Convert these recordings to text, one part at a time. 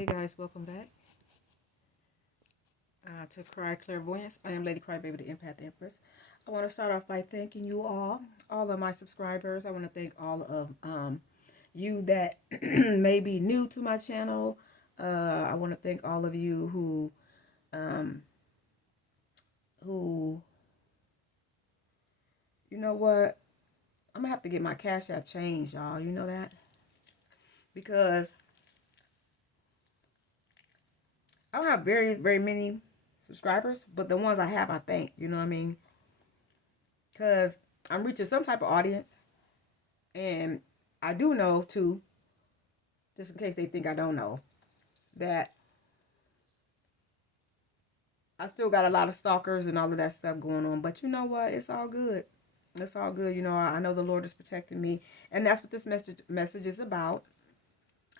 Hey guys, welcome back to Cry Clairvoyance. I am Lady Crybaby, the Empath Empress. I want to start off by thanking you all of my subscribers. I want to thank all of you that may be new to my channel. I want to thank all of you um, who, you know what? I'm gonna have to get my Cash App changed, y'all. You know that because I don't have very many subscribers, but the ones I have, I thank. You know what I mean? Because I'm reaching some type of audience, and I do know too, just in case they think I don't know, that I still got a lot of stalkers and all of that stuff going on. But you know what? It's all good. It's all good. You know, I know the Lord is protecting me, and that's what this message is about.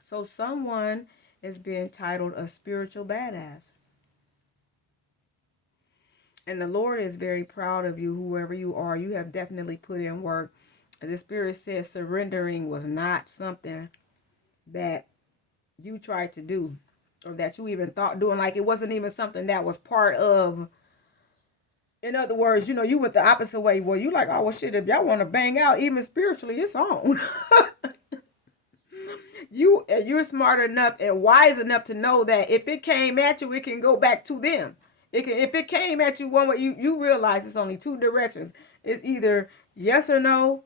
So someone is being titled a spiritual badass. And the Lord is very proud of you, whoever you are. You have definitely put in work. The Spirit says surrendering was not something that you tried to do or that you even thought doing. Like it wasn't even something that was part of. In other words, you know, you went the opposite way. Well, you like, oh, well, shit, if y'all want to bang out, even spiritually, it's on. You're smart enough and wise enough to know that if it came at you, it can go back to them. If it came at you one way, you realize it's only two directions. It's either yes or no,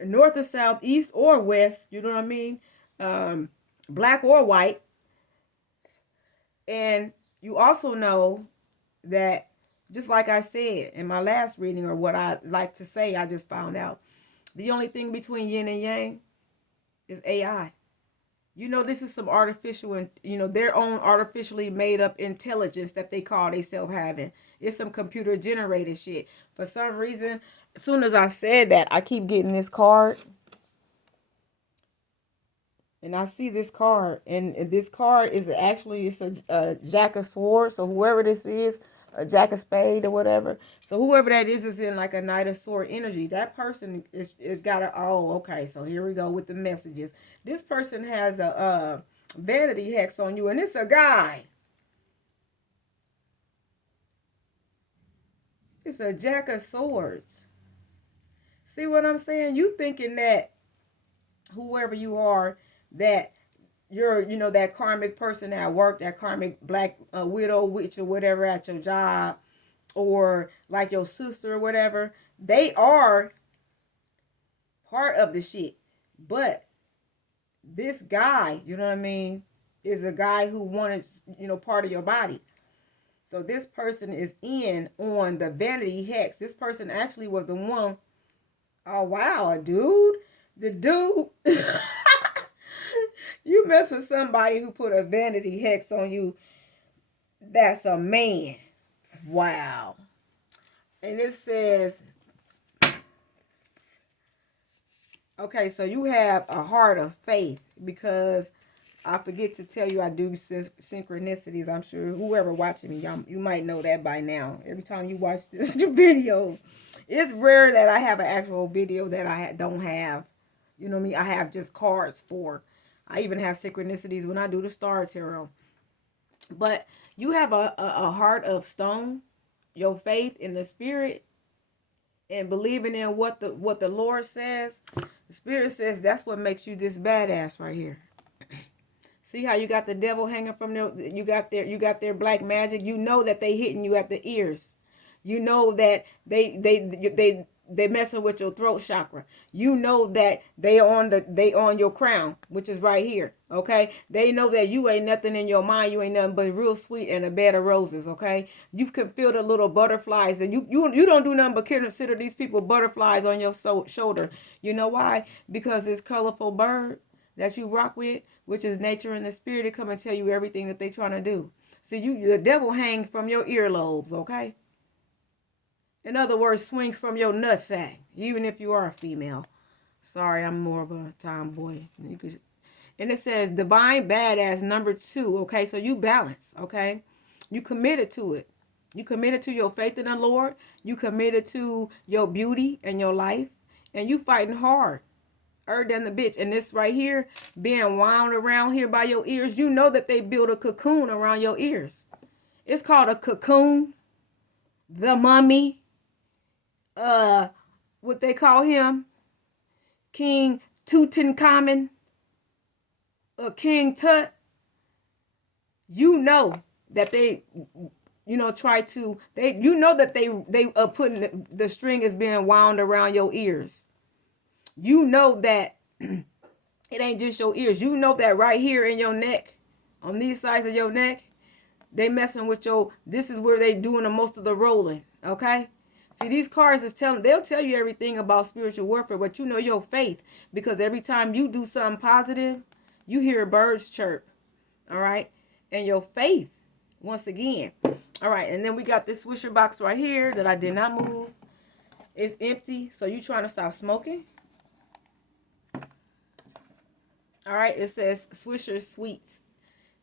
north or south, east or west. You know what I mean? Black or white. And you also know that, just like I said in my last reading, or what I like to say, I just found out the only thing between yin and yang is AI. You know, this is some artificial, and you know, their own artificially made up intelligence that they call themselves having. It's some computer generated shit. For some reason, as soon as I said that, I keep getting this card. And I see this card, and this card is actually, it's a Jack of Swords. So whoever this is, a Jack of Spade or whatever. So whoever that is in like a Knight of Sword energy. That person is got a, oh, okay. So here we go with the messages. This person has a vanity hex on you, and it's a guy. It's a Jack of Swords. See what I'm saying? You thinking that whoever you are, that you're, you know, that karmic person at work, that karmic black widow witch or whatever at your job, or like your sister or whatever, they are part of the shit. But this guy, you know what I mean, is a guy who wanted, you know, part of your body. So this person is in on the vanity hex. This person actually was the one. Oh wow, dude. The dude you mess with somebody who put a vanity hex on you, that's a man. Wow. And it says, okay, so you have a heart of faith, because I forget to tell you I do synchronicities. I'm sure whoever watching me, you might know that by now. Every time you watch this video, it's rare that I have an actual video that I don't have. You know me, I have just cards for. I even have synchronicities when I do the Star Tarot. But you have a heart of stone, your faith in the spirit, and believing in what the Lord says. The Spirit says that's what makes you this badass right here. See how you got the devil hanging from their, you got their black magic. You know that they hitting you at the ears. You know that they messing with your throat chakra. You know that they on your crown, which is right here. Okay, they know that you ain't nothing in your mind. You ain't nothing but real sweet and a bed of roses. Okay, you can feel the little butterflies, and you don't do nothing but consider these people butterflies on your shoulder. You know why? Because this colorful bird that you rock with, which is nature and the spirit, they come and tell you everything that they trying to do. See, the devil hang from your earlobes. Okay. In other words, swing from your nutsack, even if you are a female. Sorry, I'm more of a tomboy. And it says divine badass number 2. Okay, so you balance. Okay, you committed to it. You committed to your faith in the Lord. You committed to your beauty and your life, and you fighting hard. than the bitch. And this right here, being wound around here by your ears, you know that they build a cocoon around your ears. It's called a cocoon. The mummy. What they call him? King Tutankhamun. King Tut. You know that they, try to, that they are putting the string is being wound around your ears. You know that it ain't just your ears. You know that right here in your neck, on these sides of your neck, they messing with this is where they doing the most of the rolling, okay? See, these cards they'll tell you everything about spiritual warfare, but you know your faith, because every time you do something positive, you hear birds chirp, all right? And your faith, once again. All right, and then we got this swisher box right here that I did not move. It's empty, so you trying to stop smoking. All right, it says Swisher Sweets.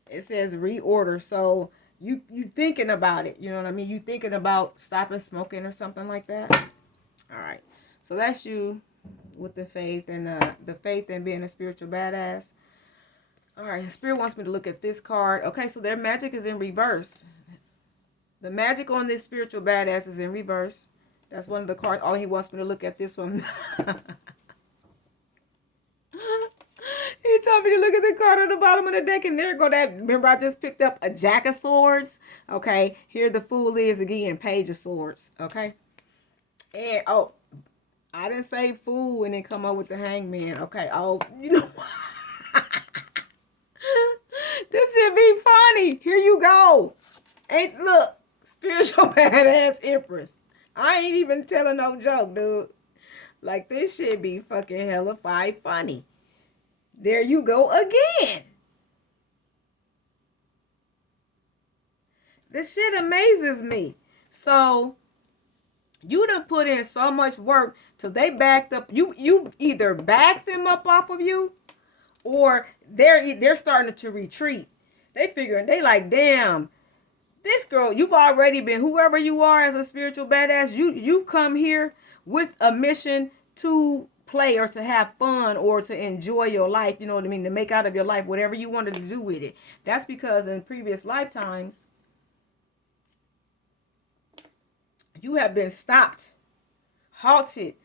It says reorder. So you thinking about it. You know what I mean? You thinking about stopping smoking or something like that. All right. So that's you with the faith and being a spiritual badass. All right. Spirit wants me to look at this card. Okay, so their magic is in reverse. The magic on this spiritual badass is in reverse. That's one of the cards. Oh, he wants me to look at this one. He told me to look at the card on the bottom of the deck, and there go that. Remember, I just picked up a Jack of Swords. Okay, here the Fool is again, Page of Swords. Okay, and I didn't say Fool and then come up with the Hangman. Okay, this should be funny. Here you go. Look, spiritual badass Empress. I ain't even telling no joke, dude. Like, this should be fucking hella funny. There you go again. This shit amazes me. So you done put in so much work till they backed up. You either backed them up off of you, or they're starting to retreat. They figuring, they like, damn, this girl, you've already been, whoever you are as a spiritual badass, you come here with a mission to play or to have fun or to enjoy your life, you know what I mean, to make out of your life whatever you wanted to do with it. That's because in previous lifetimes you have been stopped, halted.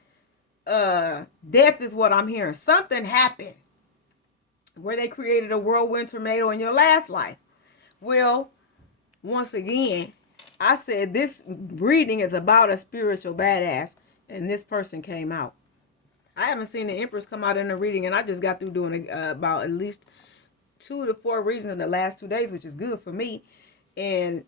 Death is what I'm hearing. Something happened where they created a whirlwind tornado in your last life. Well, once again, I said this reading is about a spiritual badass, and this person came out. I haven't seen the Empress come out in a reading, and I just got through doing about at least 2 to 4 readings in the last 2 days, which is good for me. And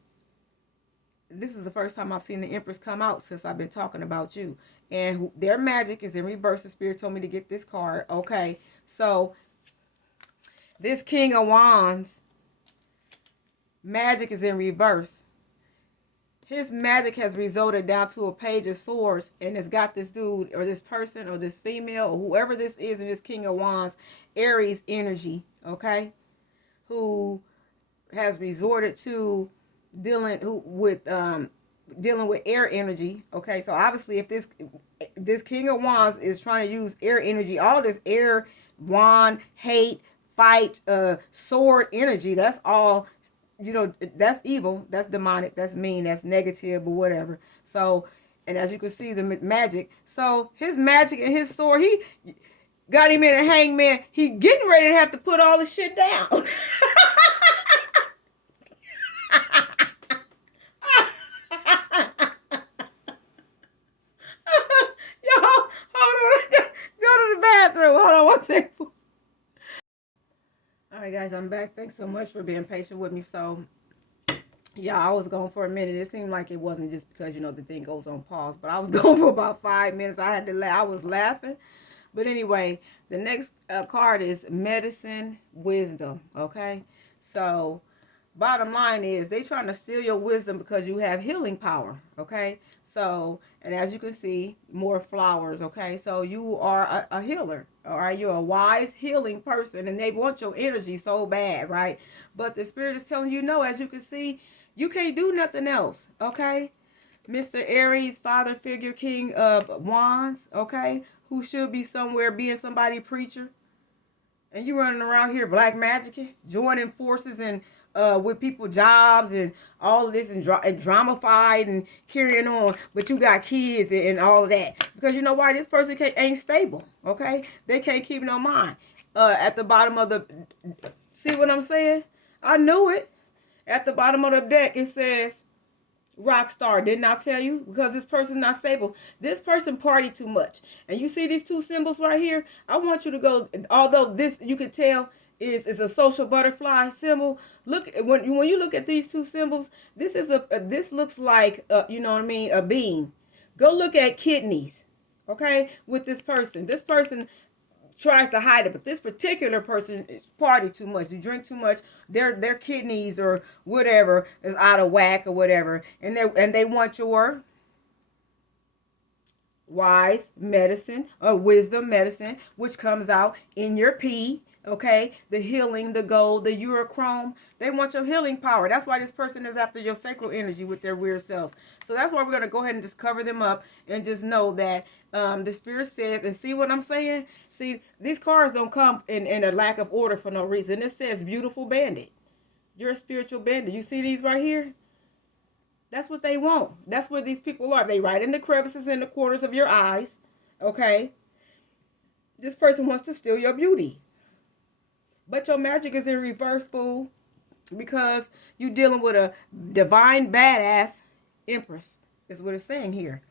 this is the first time I've seen the Empress come out since I've been talking about you. And their magic is in reverse. The Spirit told me to get this card. Okay, so this King of Wands magic is in reverse. His magic has resulted down to a Page of Swords, and it's got this dude or this person or this female or whoever this is in this King of Wands, Aries energy, okay, who has resorted to dealing with air energy. Okay, so obviously if this King of Wands is trying to use air energy, all this air, wand, hate, fight, sword energy, that's all. You know, that's evil, that's demonic, that's mean, that's negative or whatever. So, and as you can see, the magic. So his magic and his sword, he got him in a hangman. He getting ready to have to put all the shit down. Yo, hold on. Go to the bathroom. Hold on one second. All right, guys, I'm back. Thanks so much for being patient with me. So, yeah, I was gone for a minute. It seemed like it wasn't just because, the thing goes on pause, but I was gone for about 5 minutes. I had to laugh. I was laughing. But anyway, the next card is Medicine Wisdom, okay? So, bottom line is they trying to steal your wisdom because you have healing power, okay? So, and as you can see, more flowers, okay? So you are a healer, all right? You're a wise healing person, and they want your energy so bad, right? But the Spirit is telling you no. As you can see, you can't do nothing else, okay? Mr. Aries, father figure, king of wands, okay, who should be somewhere being somebody preacher, and you running around here black magicking, joining forces and with people jobs and all of this and, and dramified and carrying on, but you got kids and all of that because you know why this person ain't stable, okay? They can't keep no mind. At the bottom of the, see what I'm saying? I knew it. At the bottom of the deck it says rock star. Didn't I tell you? Because this person's not stable. This person party too much. And you see these two symbols right here? I want you to go, although this you can tell is a social butterfly symbol. Look, when you look at these two symbols, this is this looks like you know what I mean, a bean. Go look at kidneys, okay, with this person. This person tries to hide it, but this particular person is party too much. You drink too much. Their kidneys or whatever is out of whack or whatever, and they want your wise medicine or wisdom medicine, which comes out in your pee. Okay, the healing, the gold, the urochrome. They want your healing power. That's why this person is after your sacral energy with their weird selves. So that's why we're going to go ahead and just cover them up and just know that the spirit says, and see what I'm saying? See, these cards don't come in a lack of order for no reason. It says beautiful bandit. You're a spiritual bandit. You see these right here? That's what they want. That's where these people are. They right in the crevices in the corners of your eyes. Okay? This person wants to steal your beauty. But your magic is in reverse, fool, because you're dealing with a divine badass empress, is what it's saying here.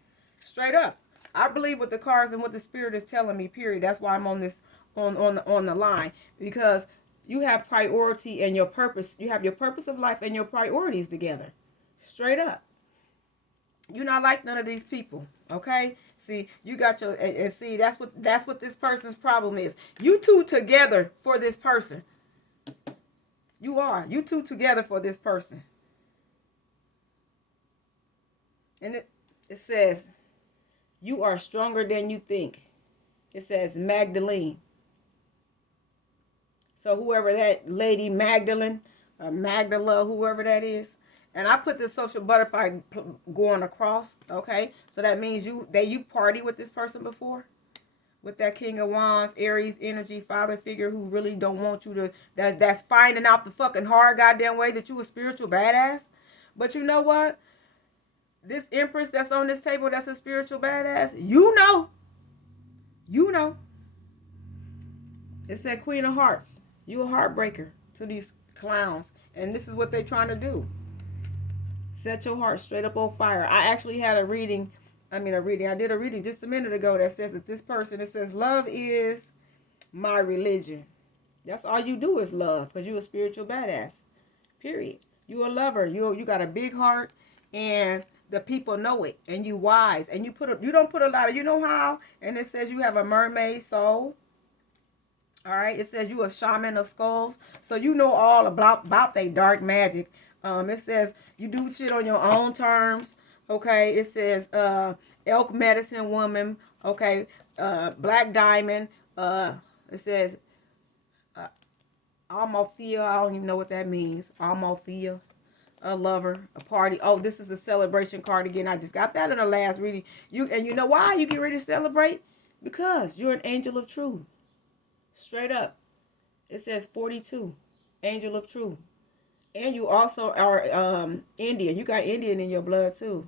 Straight up. I believe what the cards and what the spirit is telling me, period. That's why I'm on this on the line. Because you have priority and your purpose. You have your purpose of life and your priorities together. Straight up. You're not like none of these people, okay? See, you got your and see that's what this person's problem is. You two together for this person. You are. You two together for this person. And it says you are stronger than you think. It says Magdalene. So whoever that lady Magdalene or Magdala, whoever that is. And I put this social butterfly going across, okay? So that means you party with this person before? With that King of Wands, Aries energy, father figure who really don't want you to, that's finding out the fucking hard goddamn way that you a spiritual badass. But you know what? This empress that's on this table that's a spiritual badass, you know. You know. It said Queen of Hearts. You a heartbreaker to these clowns. And this is what they're trying to do. Set your heart straight up on fire. I actually had a reading. I did a reading just a minute ago that says that this person, it says, love is my religion. That's all you do is love because you're a spiritual badass. Period. You a lover. You got a big heart and the people know it. And you wise. And you don't put a lot of, you know how? And it says you have a mermaid soul. All right. It says you a shaman of skulls. So you know all about they dark magic. It says you do shit on your own terms. Okay. It says elk medicine woman. Okay. Black diamond. It says Almothea. I don't even know what that means. Almothea. A lover. A party. Oh, this is a celebration card again. I just got that in the last reading. You know why you get ready to celebrate? Because you're an angel of truth. Straight up. It says 42. Angel of truth. And you also are Indian. You got Indian in your blood too.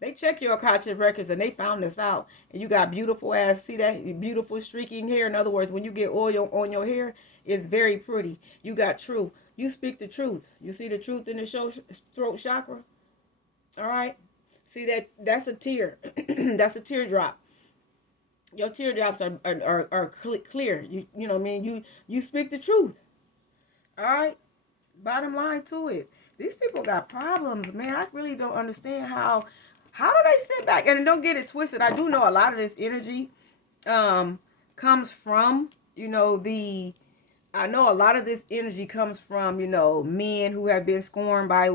They check your Akashic records and they found this out. And you got beautiful ass, see that beautiful streaking hair. In other words, when you get oil on your hair, it's very pretty. You got truth. You speak the truth. You see the truth in the throat chakra? All right? See that's a tear. That's a teardrop. Your teardrops are clear. You know what I mean? You speak the truth. All right? Bottom line to it, these people got problems, man. I really don't understand how do they sit back and don't get it twisted. I do know a lot of this energy comes from, I know a lot of this energy comes from, men who have been scorned by,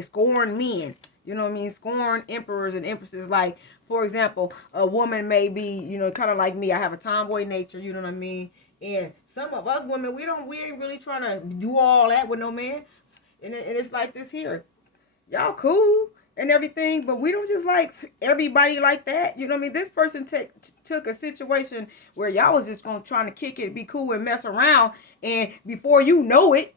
scorned men. You know what I mean? Scorned emperors and empresses. Like, for example, a woman may be, kind of like me. I have a tomboy nature, you know what I mean? And some of us women, we ain't really trying to do all that with no man. And it's like this here. Y'all cool. and everything, but we don't just like everybody like that. You know what I mean? This person took a situation where y'all was just gonna trying to kick it, be cool, and mess around, and before you know it,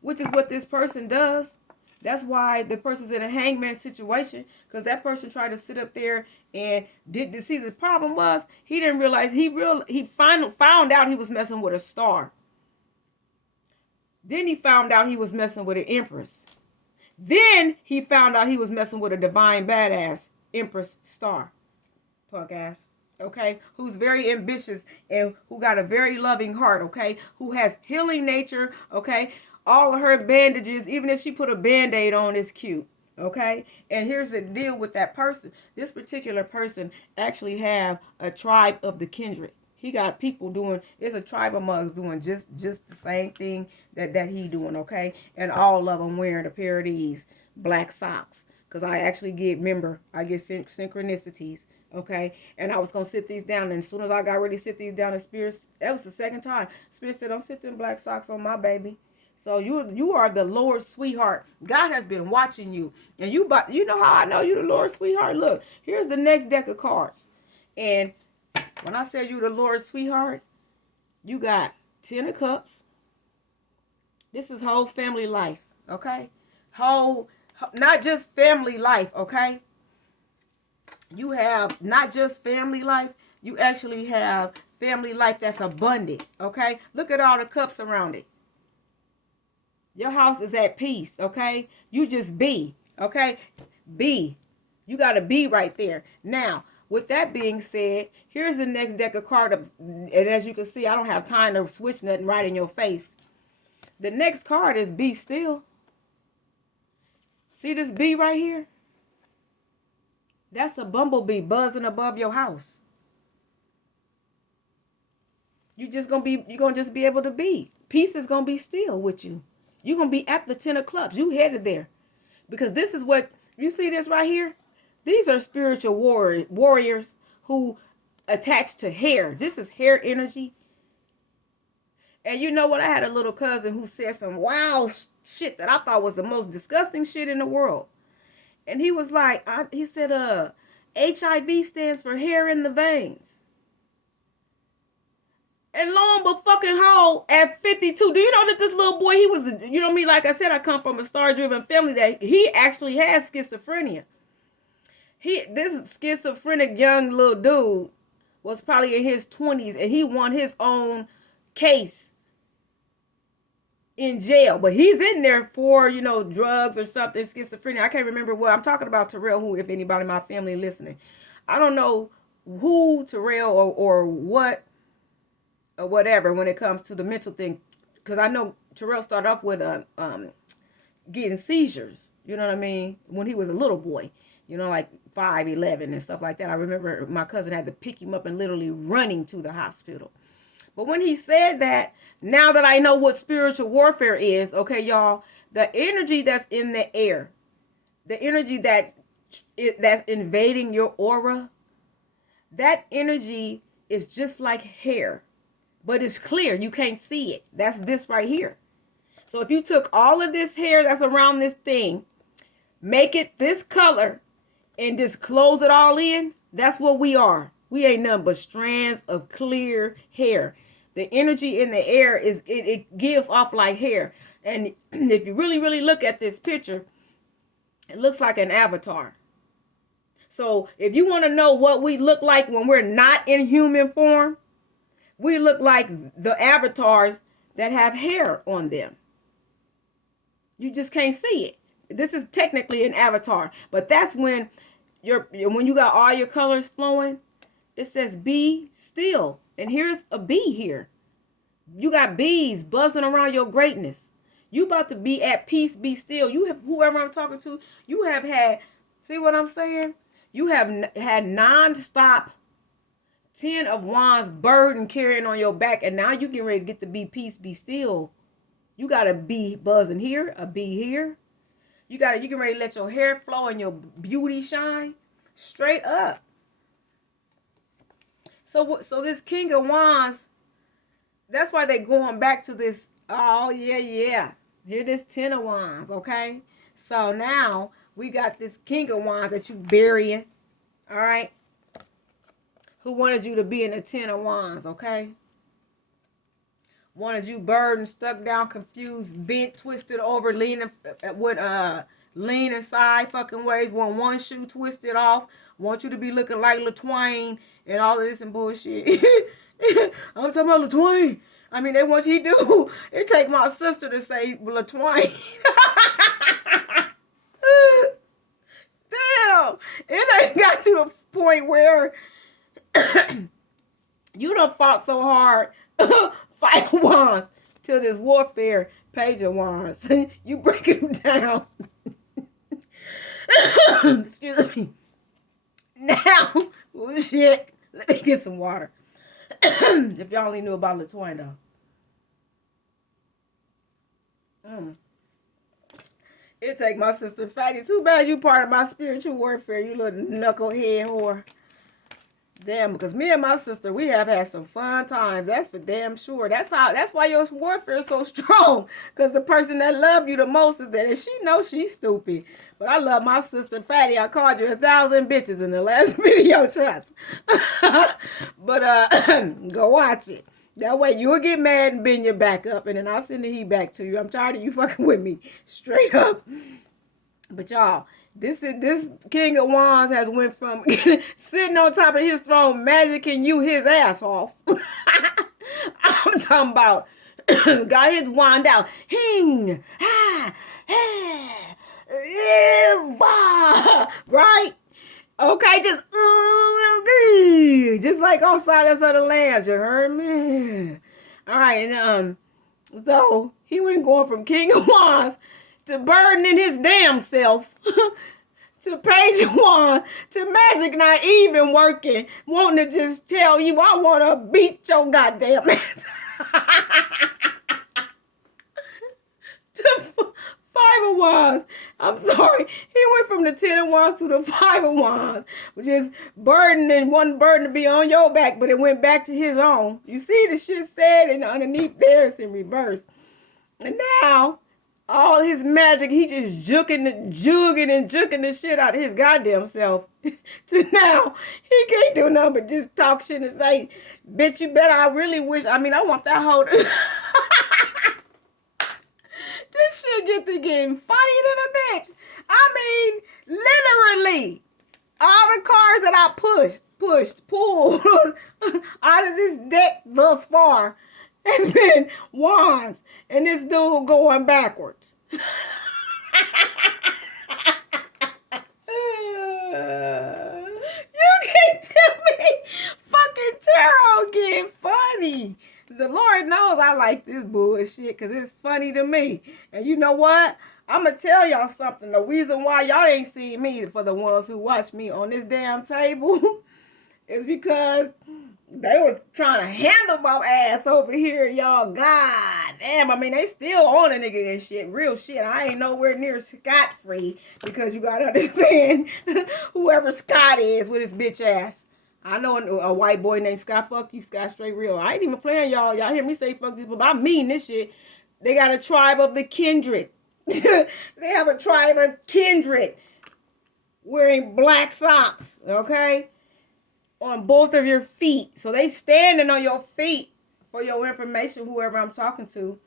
which is what this person does. That's why the person's in a hangman situation, because that person tried to sit up there and did see the problem was he didn't realize he finally found out he was messing with a star. Then he found out he was messing with an empress. Then he found out he was messing with a divine badass empress star. Punk ass. Okay, who's very ambitious and who got a very loving heart, okay, who has healing nature, okay, all of her bandages, even if she put a band-aid on, is cute, okay. And here's the deal with that person. This particular person actually have a tribe of the kindred. He got people doing, it's a tribe of mugs doing just the same thing that he doing, okay. And all of them wearing a pair of these black socks, because I actually get synchronicities. Okay, and I was gonna sit these down, and as soon as I got ready to sit these down, the Spirit, that was the second time. Spirit said, "Don't sit them black socks on my baby." So you are the Lord's sweetheart. God has been watching you, and you know how I know you the Lord's sweetheart. Look, here's the next deck of cards, and when I say you the Lord's sweetheart, you got 10 of Cups. This is whole family life, okay? Not just family life, okay? You have not just family life, you actually have family life that's abundant, okay? Look at all the cups around it. Your house is at peace, okay? You just be, okay? Be. You got to be right there. Now, with that being said, here's the next deck of cards. And as you can see, I don't have time to switch nothing right in your face. The next card is Be Still. See this bee right here? That's a bumblebee buzzing above your house. You're gonna just be able to be. Peace is gonna be still with you. You're gonna be at the 10 of clubs. You headed there. Because this is what you see this right here. These are spiritual warriors who attach to hair. This is hair energy. And you know what? I had a little cousin who said some wild shit that I thought was the most disgusting shit in the world. And he was like, he said, HIV stands for hair in the veins. And lo and behold, at 52, do you know that this little boy, he was, you know me, like I said, I come from a star-driven family that he actually has schizophrenia. This schizophrenic young little dude was probably in his 20s, and he won his own case in jail, but he's in there for, drugs or something, schizophrenia. I can't remember what. I'm talking about Terrell, who, if anybody in my family listening. I don't know who Terrell or what or whatever when it comes to the mental thing, because I know Terrell started off with getting seizures, you know what I mean, when he was a little boy, like 5, 11 and stuff like that. I remember my cousin had to pick him up and literally running to the hospital. But when he said that, now that I know what spiritual warfare is, okay, y'all, the energy that's in the air, the energy that's invading your aura, that energy is just like hair, but it's clear. You can't see it. That's this right here. So if you took all of this hair that's around this thing, make it this color, and just close it all in, that's what we are. We ain't nothing but strands of clear hair. The energy in the air it gives off like hair. And if you really, really look at this picture, it looks like an avatar. So if you want to know what we look like when we're not in human form, we look like the avatars that have hair on them. You just can't see it. This is technically an avatar, but that's when when you got all your colors flowing, it says be still. And here's a bee here. You got bees buzzing around your greatness. You about to be at peace, be still. You have, whoever I'm talking to, you have had, see what I'm saying? You have had non-stop 10 of Wands burden carrying on your back, and now you get ready to get to be peace, be still. You got a bee buzzing here, a bee here. You can ready to let your hair flow and your beauty shine straight up. So this King of Wands, that's why they're going back to this. Oh, yeah. Here this 10 of Wands, okay? So now We got this King of Wands that you burying. All right. Who wanted you to be in the Ten of Wands, okay? Wanted you burdened, stuck down, confused, bent, twisted over, leaning with leaning side fucking ways. Want one shoe twisted off. Want you to be looking like LaTwain and all of this and bullshit. I'm talking about LaTwain. I mean, they want you to do. It take my sister to say LaTwain. Damn. It ain't got to the point where you done fought so hard. Five of Wands till this warfare, Page of Wands. You breaking them down. Excuse me. Now, oh shit. Let me get some water. If y'all only knew about LaTwain though. It take my sister Fatty. Too bad you part of my spiritual warfare, you little knucklehead whore. Damn, because me and my sister, we have had some fun times. That's for damn sure. That's why your warfare is so strong. Because the person that loved you the most is that, and she knows she's stupid. But I love my sister Fatty. I called you 1,000 bitches in the last video, trust. But go watch it. That way you'll get mad and bend your back up, and then I'll send the heat back to you. I'm tired of you fucking with me. Straight up. But y'all, this King of Wands has went from sitting on top of his throne, magicking you his ass off. I'm talking about got his wand out. Hing, ha, ha, right? Okay, just like on Silence of the Lambs, you heard me? All right, and so he went going from King of Wands to burdening his damn self, to Page of Wands, to magic not even working, wanting to just tell you, I want to beat your goddamn ass. To Five of Wands. I'm sorry. He went from the Ten of Wands to the Five of Wands, which is burden and one burden to be on your back, but it went back to his own. You see the shit said, and underneath there it's in reverse. And now, all his magic, he just jugging and juking the shit out of his goddamn self. To now, he can't do nothing but just talk shit and say, bitch, you better, I really wish, I want that whole... This shit get to getting funny than a bitch. I mean, literally, all the cards that I pulled out of this deck thus far has been wands. And this dude going backwards. You can't tell me fucking tarot getting funny. The Lord knows I like this bullshit because it's funny to me. And you know what? I'm going to tell y'all something. The reason why y'all ain't seen me, for the ones who watch me on this damn table, is because they were trying to handle my ass over here, y'all. God damn. They still on a nigga and shit. Real shit. I ain't nowhere near scot-free because you got to understand whoever Scott is with his bitch ass. I know a white boy named Scott. Fuck you, Scott. Straight real. I ain't even playing, y'all. Y'all hear me say fuck this, but I mean this shit. They got a tribe of the kindred. They have a tribe of kindred wearing black socks, okay? On both of your feet. So they standing on your feet, for your information, whoever I'm talking to.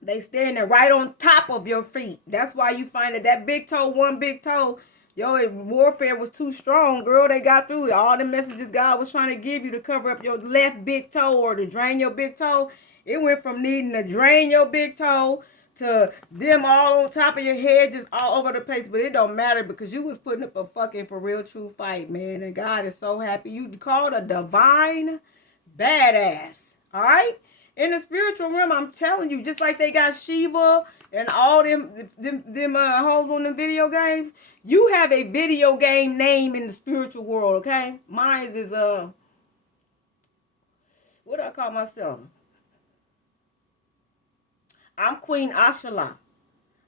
They standing right on top of your feet. That's why you find that big toe, one big toe, your warfare was too strong, girl. They got through it. All the messages God was trying to give you to cover up your left big toe or to drain your big toe, it went from needing to drain your big toe to them all on top of your head, just all over the place. But it don't matter because you was putting up a fucking for real true fight, man. And God is so happy. You called a divine badass. All right? In the spiritual realm, I'm telling you, just like they got Shiva and all them hoes on the video games, you have a video game name in the spiritual world, okay? Mine is, what do I call myself? I'm Queen Ashala.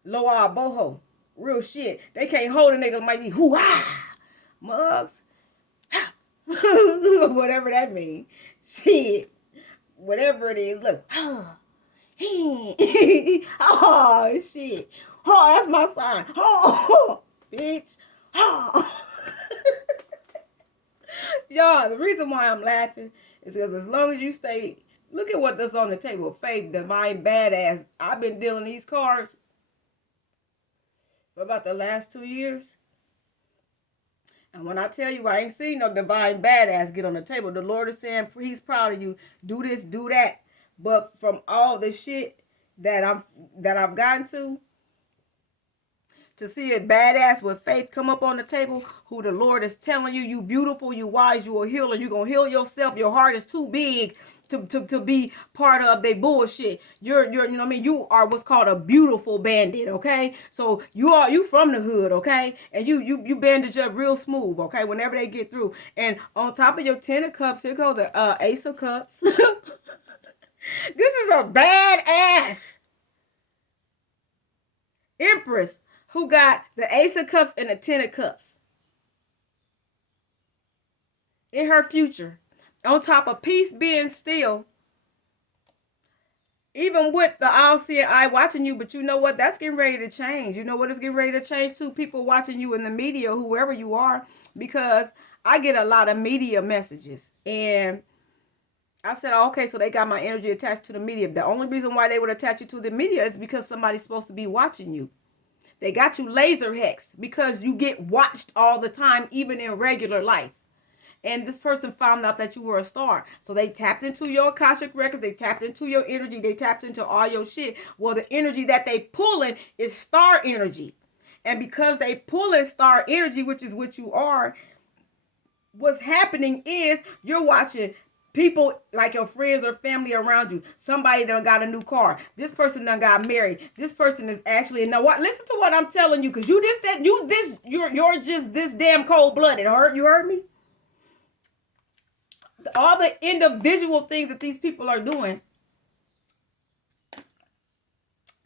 Loa Boho. Real shit. They can't hold a nigga might be hoo-ah. Mugs. Whatever that means. Shit. Whatever it is. Look. Oh, shit. Oh, that's my sign. Oh, bitch. Oh. Y'all, the reason why I'm laughing is because as long as you stay, look at what that's on the table. Faith, divine, badass. I've been dealing these cards for about the last 2 years. And when I tell you I ain't seen no divine badass get on the table, the Lord is saying he's proud of you. Do this, do that. But from all the shit that I've gotten to see a badass with faith come up on the table, who the Lord is telling you, you beautiful, you wise, you a healer, you gonna heal yourself. Your heart is too big to be part of their bullshit. You're you know what I mean, you are what's called a beautiful bandit, okay? So you from the hood, okay? And you bandage up real smooth, okay, whenever they get through. And on top of your 10 of cups, here goes the Ace of Cups. This is a badass Empress who got the Ace of Cups and the 10 of Cups in her future. On top of peace being still, even with the all-seeing eye watching you, but you know what? That's getting ready to change. You know what is getting ready to change too? People watching you in the media, whoever you are, because I get a lot of media messages. And I said, oh, okay, so they got my energy attached to the media. The only reason why they would attach you to the media is because somebody's supposed to be watching you. They got you laser hexed because you get watched all the time, even in regular life. And this person found out that you were a star. So they tapped into your Akashic records. They tapped into your energy. They tapped into all your shit. Well, the energy that they pulling is star energy. And because they pulling star energy, which is what you are, what's happening is you're watching people like your friends or family around you. Somebody done got a new car. This person done got married. This person is actually, now what? Listen to what I'm telling you, because you're just this damn cold blooded. You heard me? All the individual things that these people are doing,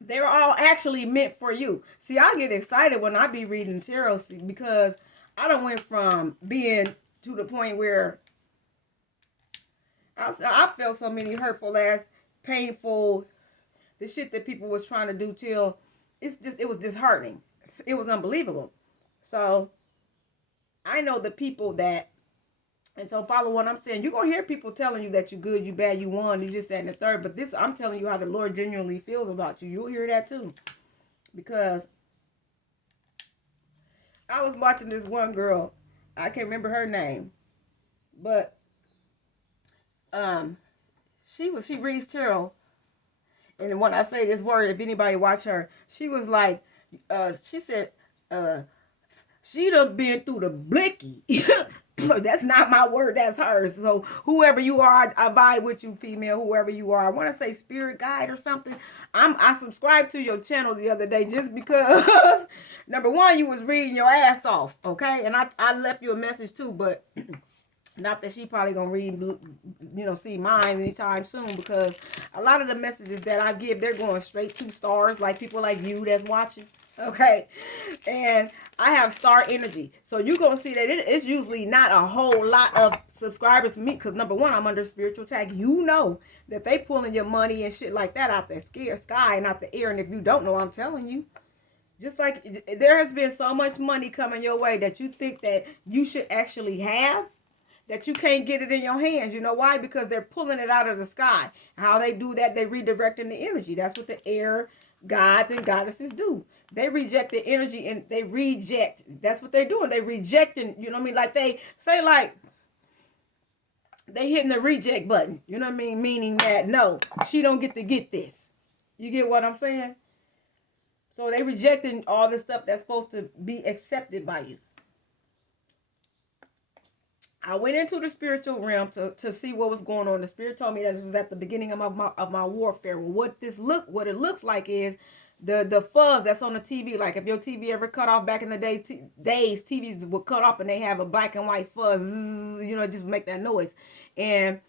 they're all actually meant for you. See, I get excited when I be reading tarot because I done went from being to the point where I felt so many hurtful ass, painful, the shit that people was trying to do till it was disheartening. It was unbelievable. So I know the people that, and so follow what I'm saying. You're going to hear people telling you that you're good, you bad, you won, you just that and the third. But this, I'm telling you how the Lord genuinely feels about you. You'll hear that too. Because I was watching this one girl. I can't remember her name. But she reads tarot. And when I say this word, if anybody watch her, she was like, she said, she done been through the blicky. That's not my word, that's hers. So whoever you are, I vibe with you, female, whoever you are. I want to say spirit guide or something. I subscribed to your channel the other day just because number one, you was reading your ass off, okay? And I left you a message too, but not that she probably gonna read, see mine anytime soon, because a lot of the messages that I give, they're going straight to stars, like people like you that's watching. Okay, and I have star energy, so you're gonna see that it's usually not a whole lot of subscribers for me, because number one, I'm under spiritual attack. You know that they pulling your money and shit like that out the sky and out the air, and if you don't know, I'm telling you, just like there has been so much money coming your way that you think that you should actually have, that you can't get it in your hands. You know why? Because they're pulling it out of the sky. How they do that, they redirecting the energy. That's what the air gods and goddesses do. They reject the energy and they reject. That's what they're doing. They rejecting, you know what I mean? Like they say, like, they hitting the reject button. You know what I mean? Meaning that, no, she don't get to get this. You get what I'm saying? So they rejecting all the stuff that's supposed to be accepted by you. I went into the spiritual realm to see what was going on. The spirit told me that this was at the beginning of my warfare. Well, what it looks like is the fuzz that's on the TV. Like if your TV ever cut off back in the days, TVs would cut off and they have a black and white fuzz, just make that noise. And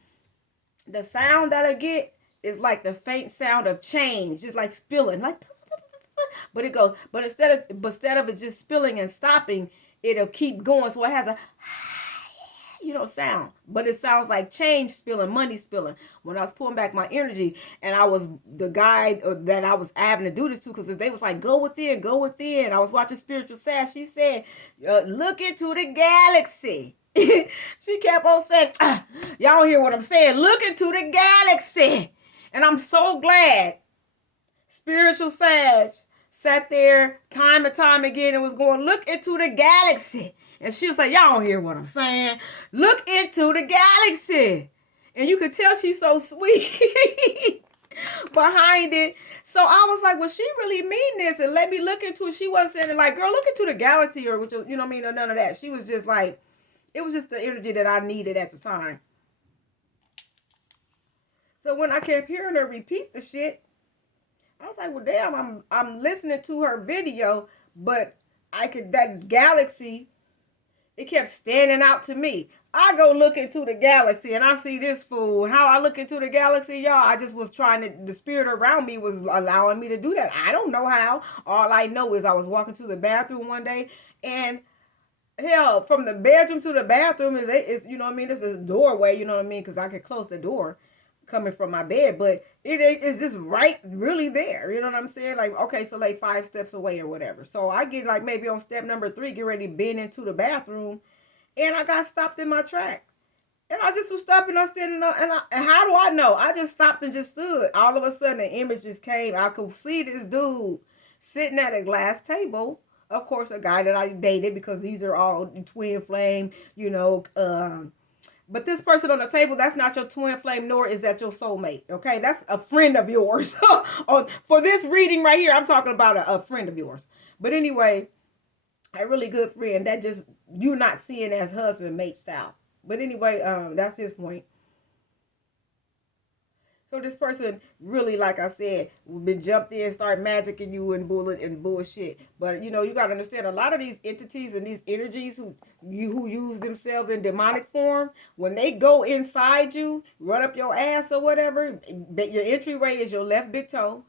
the sound that I get is like the faint sound of change, just like spilling, like, but it goes, but instead of it just spilling and stopping, it'll keep going. So it has a sound. But it sounds like change spilling, money spilling. When I was pulling back my energy, and I was the guy that I was having to do this to, because they was like, go within, go within. I was watching Spiritual Sass. She said, look into the galaxy. She kept on saying, y'all hear what I'm saying? Look into the galaxy. And I'm so glad Spiritual Sag sat there time and time again and was going, look into the galaxy. And she was like, y'all don't hear what I'm saying. Look into the galaxy. And you could tell she's so sweet behind it. So I was like, well, she really mean this, and let me look into it. She wasn't saying like, girl, look into the galaxy, or which, you know what I mean, or none of that. She was just like, it was just the energy that I needed at the time. So when I kept hearing her repeat the shit, I was like, well, damn, I'm listening to her video, but that galaxy, it kept standing out to me. I go look into the galaxy and I see this fool. And how I look into the galaxy, y'all, I just was the spirit around me was allowing me to do that. I don't know how. All I know is I was walking to the bathroom one day, and hell, from the bedroom to the bathroom is you know what I mean? This is a doorway, you know what I mean? Because I could close the door coming from my bed, but it's just right really there, you know what I'm saying? Like, okay, so like 5 steps away or whatever. So I get like maybe on step number 3, get ready to bend into the bathroom, and I got stopped in my track. And I just was stopping, I standing up, and how do I know? I just stopped and just stood. All of a sudden the image just came. I could see this dude sitting at a glass table. Of course, a guy that I dated, because these are all twin flame, you know, but this person on the table, that's not your twin flame, nor is that your soulmate. Okay, that's a friend of yours. For this reading right here, I'm talking about a friend of yours. But anyway, a really good friend that just you not seeing as husband mate style. But anyway, that's his point. So this person really, like I said, been jumped in, start magicking you and bullshit. But you know, you gotta understand, a lot of these entities and these energies who use themselves in demonic form, when they go inside you, run up your ass or whatever, your entryway is your left big toe,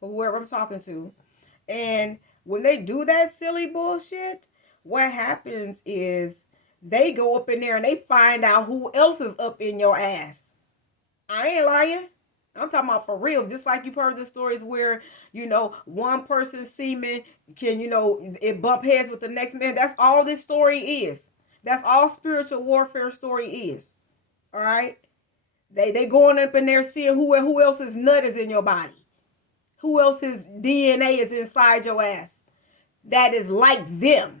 for whoever I'm talking to. And when they do that silly bullshit, what happens is they go up in there and they find out who else is up in your ass. I ain't lying. I'm talking about for real. Just like you've heard the stories where, you know, one person's semen can, you know, it bump heads with the next man. That's all this story is. That's all spiritual warfare story is. All right? They going up in there seeing who else's nut is in your body. Who else's DNA is inside your ass. That is like them.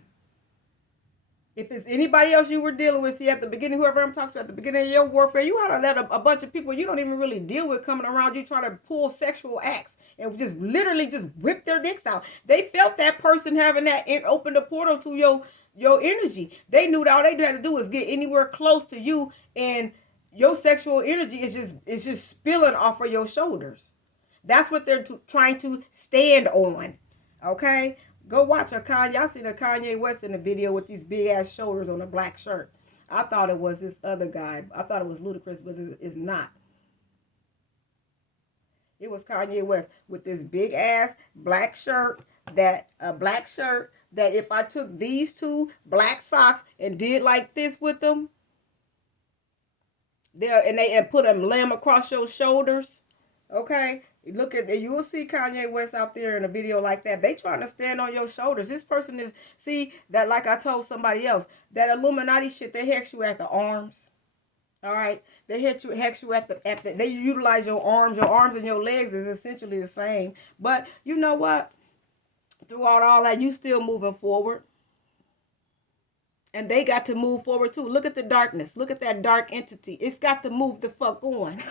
If it's anybody else you were dealing with, see, at the beginning, whoever I'm talking to, at the beginning of your warfare, you had to let a bunch of people you don't even really deal with coming around you trying to pull sexual acts and just literally just whip their dicks out. They felt that person having that and open the portal to your energy. They knew that all they had to do was get anywhere close to you, and your sexual energy is just spilling off of your shoulders. That's what they're trying to stand on. Okay? Go watch a Kanye. Y'all seen a Kanye West in the video with these big ass shoulders on a black shirt. I thought it was this other guy. I thought it was Ludacris, but it's not. It was Kanye West with this big ass black shirt. That if I took these 2 black socks and did like this with them, and put them limb across your shoulders, okay. Look at, you will see Kanye West out there in a video like that. They trying to stand on your shoulders. This person is, see, that like I told somebody else, that Illuminati shit, they hex you at the arms. All right? They hex you at the, they utilize your arms. Your arms and your legs is essentially the same. But you know what? Throughout all that, you still moving forward. And they got to move forward too. Look at the darkness. Look at that dark entity. It's got to move the fuck on.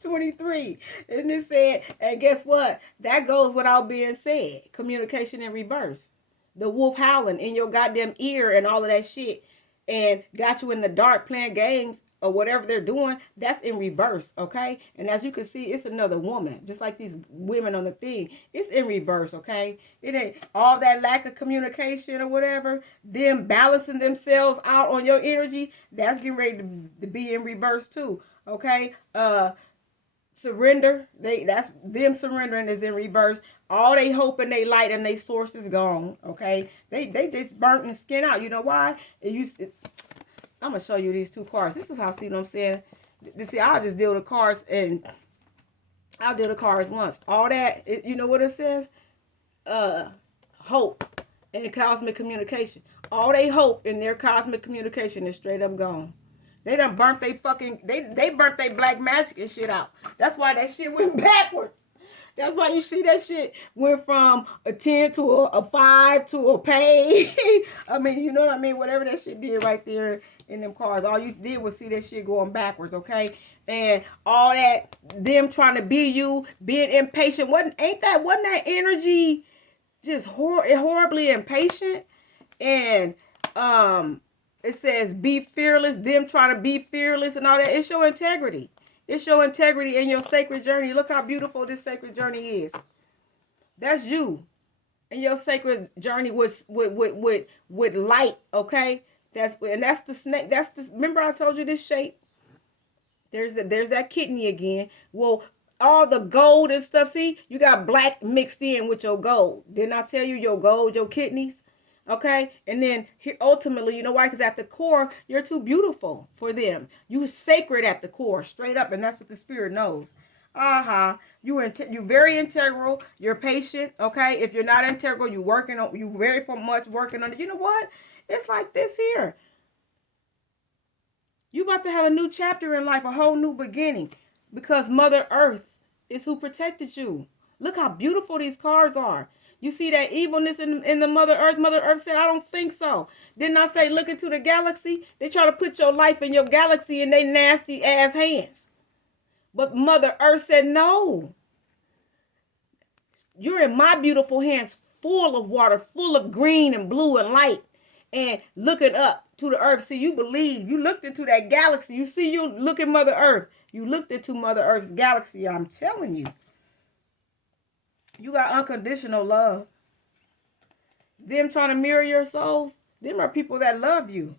23. And it said, and guess what? That goes without being said. Communication in reverse. The wolf howling in your goddamn ear and all of that shit, and got you in the dark playing games or whatever they're doing. That's in reverse, okay? And as you can see, it's another woman, just like these women on the thing. It's in reverse, okay? It ain't all that lack of communication or whatever, them balancing themselves out on your energy. That's getting ready to be in reverse too. Okay, surrender. That's them surrendering is in reverse. All they hope and they light and they source is gone. Okay, they just burnt and skin out. You know why? I'm going to show you these two cards. This is how, see what I'm saying? See, I'll just deal with the cards, and I'll deal with the cards once. All that, you know what it says? Hope and cosmic communication. All they hope in their cosmic communication is straight up gone. They done burnt they fucking, they burnt they black magic and shit out. That's why that shit went backwards. That's why you see that shit went from a 10 to a 5 to a pay. I mean, you know what I mean? Whatever that shit did right there in them cards. All you did was see that shit going backwards, okay? And all that, them trying to be you, being impatient. Wasn't that energy just horribly impatient? And it says be fearless, them trying to be fearless and all that. It's your integrity. It's your integrity in your sacred journey. Look how beautiful this sacred journey is. That's you. And your sacred journey with light, okay? That's the snake. Remember I told you this shape? There's that kidney again. Well, all the gold and stuff, see? You got black mixed in with your gold. Didn't I tell you your gold, your kidneys? Okay, and then here, ultimately, you know why? Because at the core, you're too beautiful for them. You sacred at the core, straight up, and that's what the spirit knows. You're very integral. You're patient. Okay, if you're not integral, you very much working on it. You know what? It's like this here. You about to have a new chapter in life, a whole new beginning, because Mother Earth is who protected you. Look how beautiful these cards are. You see that evilness in the Mother Earth? Mother Earth said, I don't think so. Didn't I say look into the galaxy? They try to put your life in your galaxy in their nasty ass hands. But Mother Earth said, no. You're in my beautiful hands, full of water, full of green and blue and light. And looking up to the earth. See, you believe. You looked into that galaxy. You see, you look at Mother Earth. You looked into Mother Earth's galaxy. I'm telling you. You got unconditional love. Them trying to mirror your souls, them are people that love you.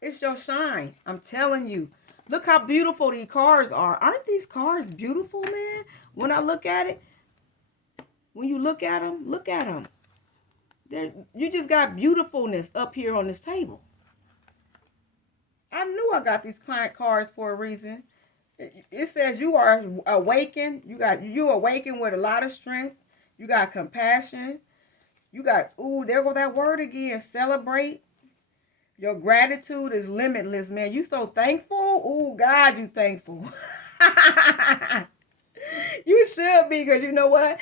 It's your shine. I'm telling you. Look how beautiful these cards are. Aren't these cards beautiful, man? When I look at it, when you look at them, look at them. You just got beautifulness up here on this table. I knew I got these client cards for a reason. It says you are awakened. You awakened with a lot of strength. You got compassion. You got, there go that word again. Celebrate. Your gratitude is limitless, man. You so thankful. God, you thankful. You should be, because you know what?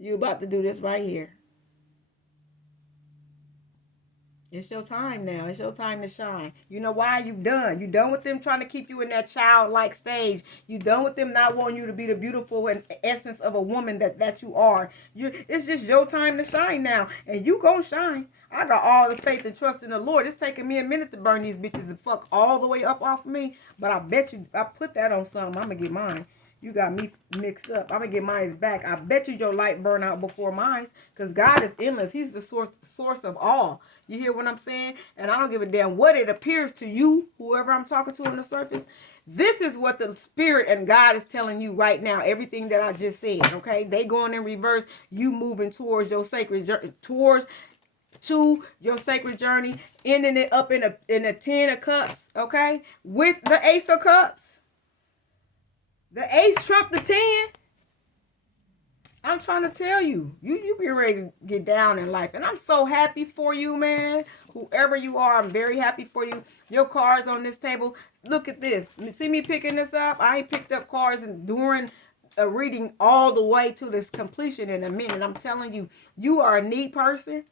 You about to do this right here. It's your time now. It's your time to shine. You know why? You done. You done with them trying to keep you in that childlike stage. You done with them not wanting you to be the beautiful and essence of a woman that you are. It's just your time to shine now. And you gonna shine. I got all the faith and trust in the Lord. It's taking me a minute to burn these bitches and fuck all the way up off of me. But I bet you, I put that on something. I'm going to get mine. You got me mixed up. I'm going to get mine back. I bet you your light burn out before mine, because God is endless. He's the source of all. You hear what I'm saying? And I don't give a damn what it appears to you, whoever I'm talking to on the surface. This is what the Spirit and God is telling you right now. Everything that I just said, okay? They going in reverse. You moving towards your sacred journey, to your sacred journey, ending it up in a 10 of cups, okay? With the Ace of Cups. The Ace trumped the 10. I'm trying to tell you, you be ready to get down in life. And I'm so happy for you, man. Whoever you are, I'm very happy for you. Your cards on this table. Look at this. See me picking this up? I ain't picked up cards and during a reading all the way to this completion in a minute. I'm telling you, you are a neat person.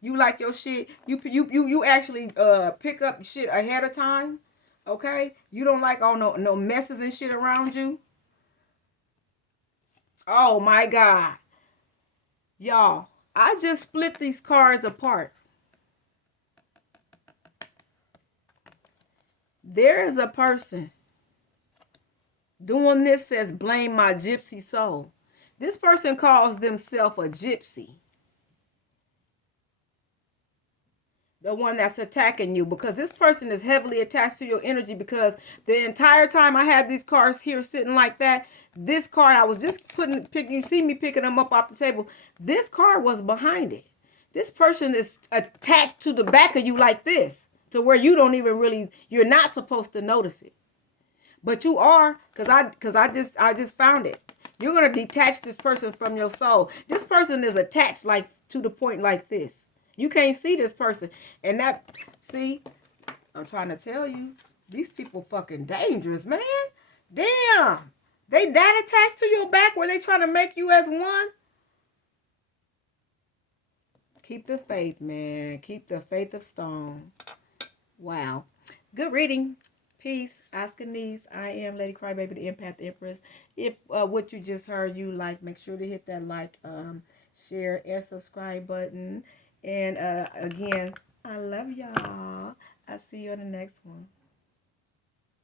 You like your shit. You actually pick up shit ahead of time. Okay? You don't like all no messes and shit around you. Oh my God. Y'all, I just split these cards apart. There is a person doing this, says blame my gypsy soul. This person calls themselves a gypsy. The one that's attacking you, because this person is heavily attached to your energy, because the entire time I had these cards here sitting like that, this card I was just you see me picking them up off the table. This card was behind it. This person is attached to the back of you like this, to where you don't even really, you're not supposed to notice it. But you are, I just found it. You're gonna detach this person from your soul. This person is attached like to the point like this. You can't see this person. And that, see, I'm trying to tell you, these people fucking dangerous, man. Damn. They that attached to your back where they trying to make you as one. Keep the faith, man. Keep the faith of stone. Wow. Good reading. Peace. Ask a niece. I am Lady Crybaby, the Empath Empress. If what you just heard you like, make sure to hit that like, share, and subscribe button. And again, I love y'all. I'll see you on the next one.